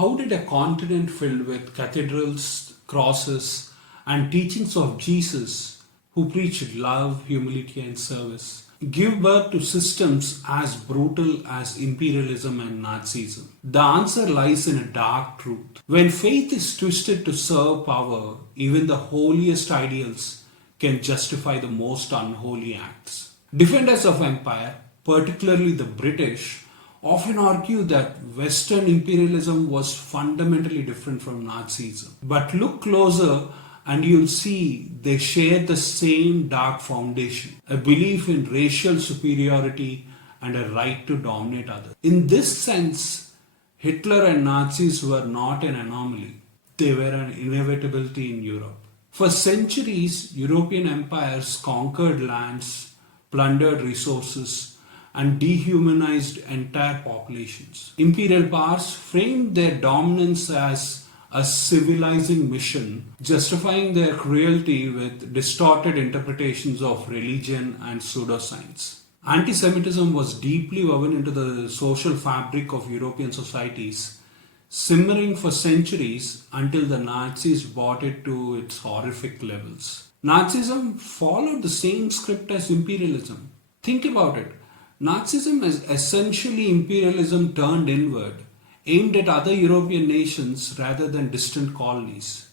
How did a continent filled with cathedrals, crosses, and teachings of Jesus, who preached love, humility, and service, give birth to systems as brutal as imperialism and Nazism? The answer lies in a dark truth. When faith is twisted to serve power, even the holiest ideals can justify the most unholy acts. Defenders of empire, particularly the British, often argue that Western imperialism was fundamentally different from Nazism. But look closer and you'll see they share the same dark foundation, a belief in racial superiority and a right to dominate others. In this sense, Hitler and Nazis were not an anomaly, they were an inevitability in Europe. For centuries, European empires conquered lands, plundered resources, and dehumanized entire populations. Imperial powers framed their dominance as a civilizing mission, justifying their cruelty with distorted interpretations of religion and pseudoscience. Antisemitism was deeply woven into the social fabric of European societies, simmering for centuries until the Nazis brought it to its horrific levels. Nazism followed the same script as imperialism. Think about it. Nazism is essentially imperialism turned inward, aimed at other European nations rather than distant colonies.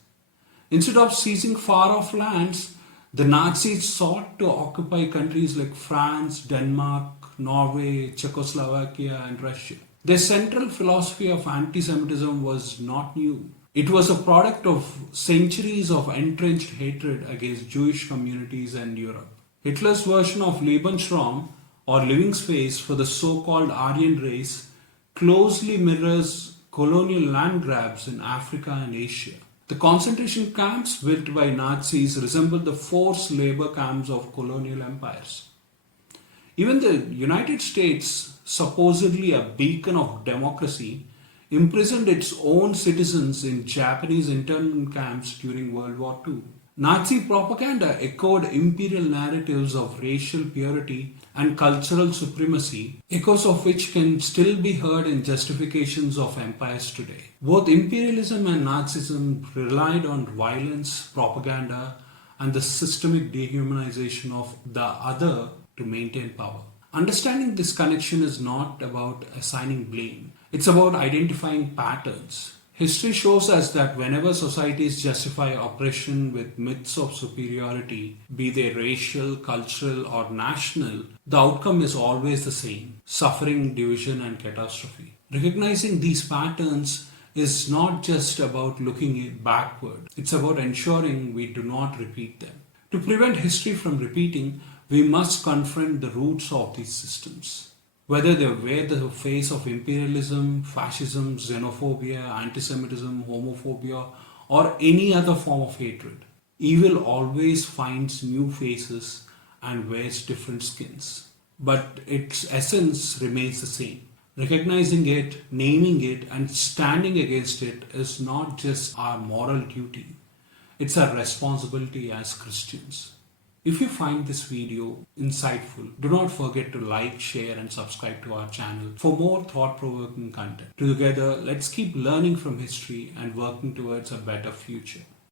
Instead of seizing far-off lands, the Nazis sought to occupy countries like France, Denmark, Norway, Czechoslovakia, and Russia. Their central philosophy of anti-Semitism was not new. It was a product of centuries of entrenched hatred against Jewish communities and Europe. Hitler's version of Lebensraum, or living space for the so-called Aryan race, closely mirrors colonial land grabs in Africa and Asia. The concentration camps built by Nazis resemble the forced labor camps of colonial empires. Even the United States, supposedly a beacon of democracy, imprisoned its own citizens in Japanese internment camps during World War II. Nazi propaganda echoed imperial narratives of racial purity and cultural supremacy, echoes of which can still be heard in justifications of empires today. Both imperialism and Nazism relied on violence, propaganda, and the systemic dehumanization of the other to maintain power. Understanding this connection is not about assigning blame, it's about identifying patterns. History shows us that whenever societies justify oppression with myths of superiority, be they racial, cultural, or national, the outcome is always the same: suffering, division, and catastrophe. Recognizing these patterns is not just about looking backward, it's about ensuring we do not repeat them. To prevent history from repeating, we must confront the roots of these systems. Whether they wear the face of imperialism, fascism, xenophobia, antisemitism, homophobia, or any other form of hatred, evil always finds new faces and wears different skins. But its essence remains the same. Recognizing it, naming it, and standing against it is not just our moral duty, it's our responsibility as Christians. If you find this video insightful, do not forget to like, share, and subscribe to our channel for more thought-provoking content. Together, let's keep learning from history and working towards a better future.